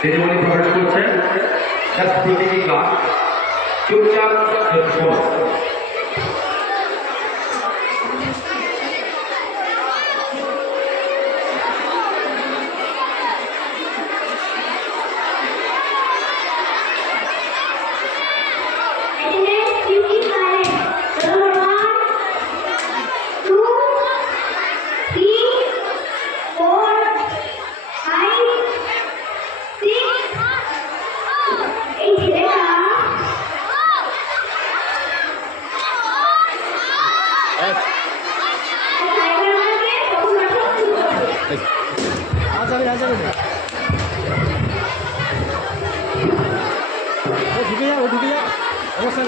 Ceremony প্রবেশ করছেন তার প্রতিটি গাছ চুপচাপ ভিতরে যাওয়া যাবে না ঢুকে যা ঢুকে যা অবস্থা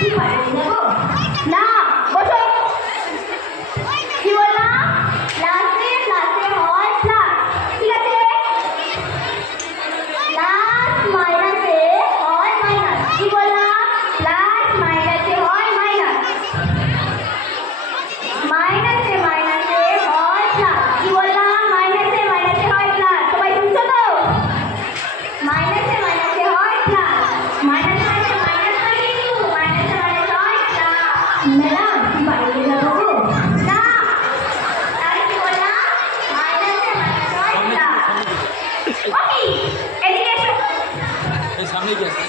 一晚上 এই সামনে কি আছে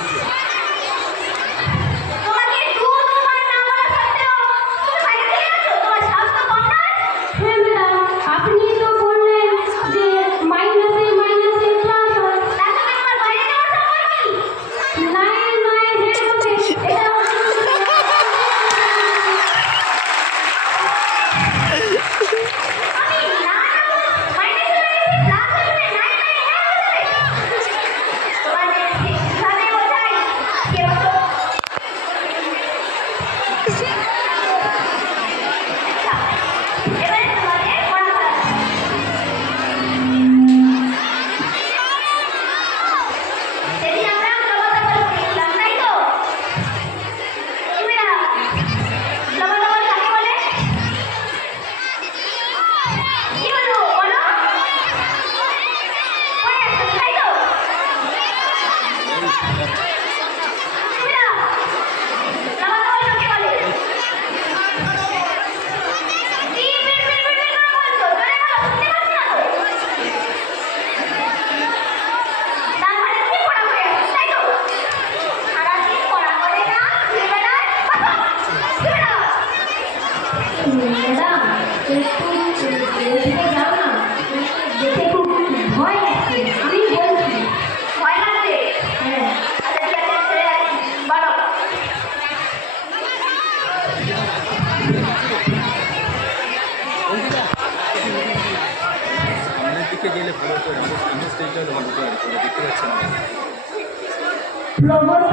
পারছে না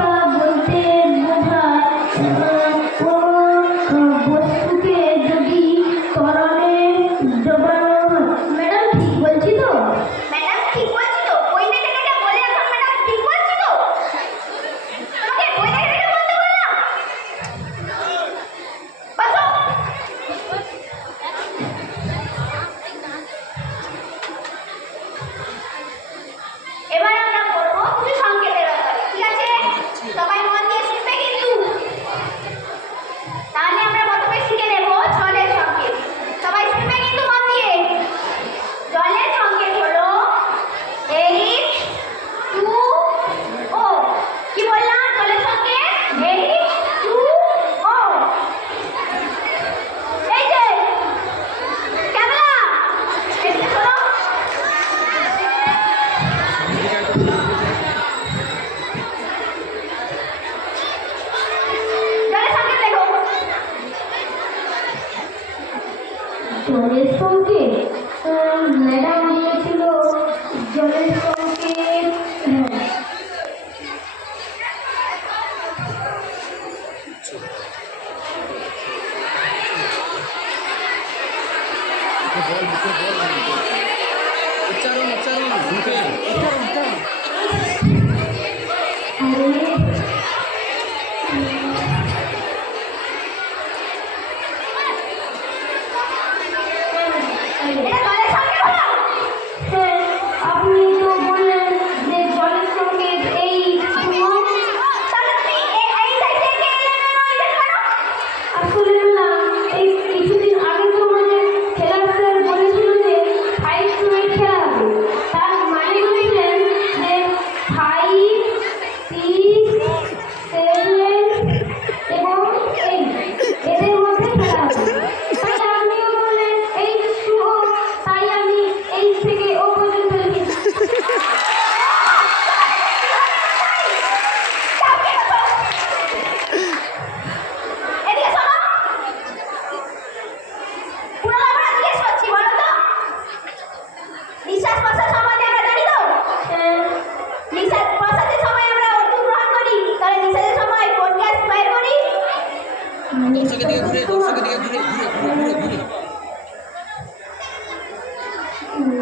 Let's go. Let's.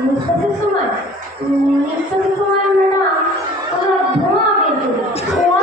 নিঃশ্বাসের সময় নিঃশ্বাসের সময় আমরা একটা ধোঁয়া বের করি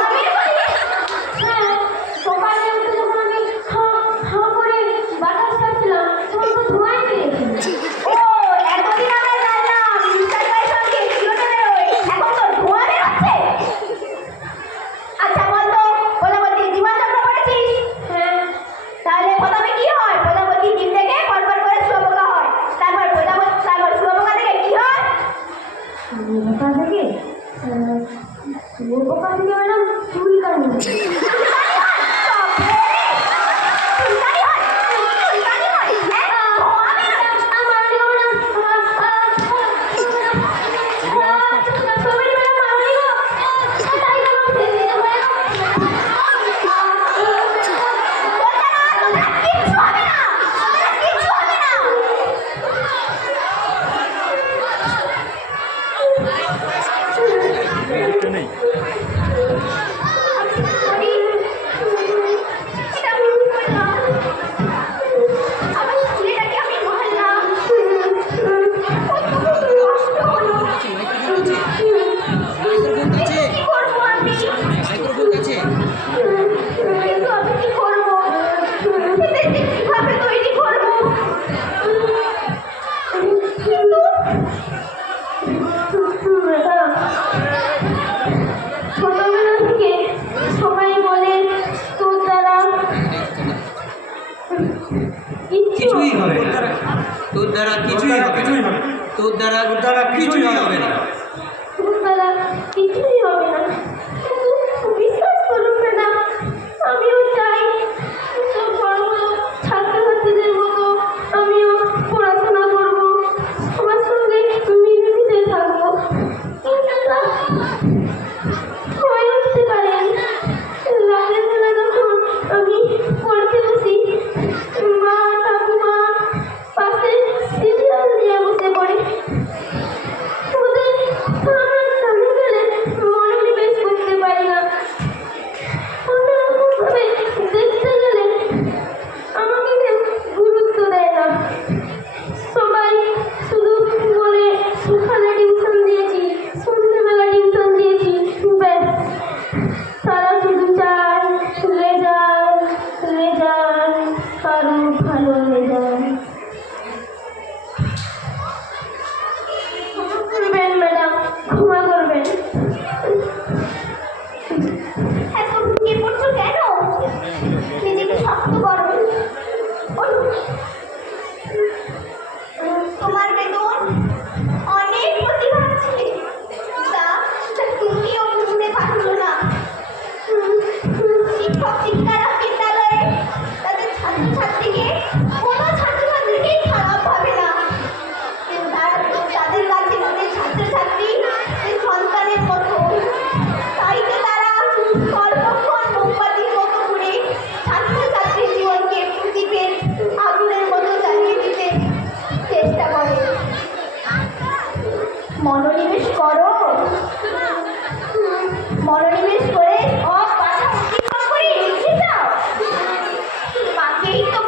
Cristo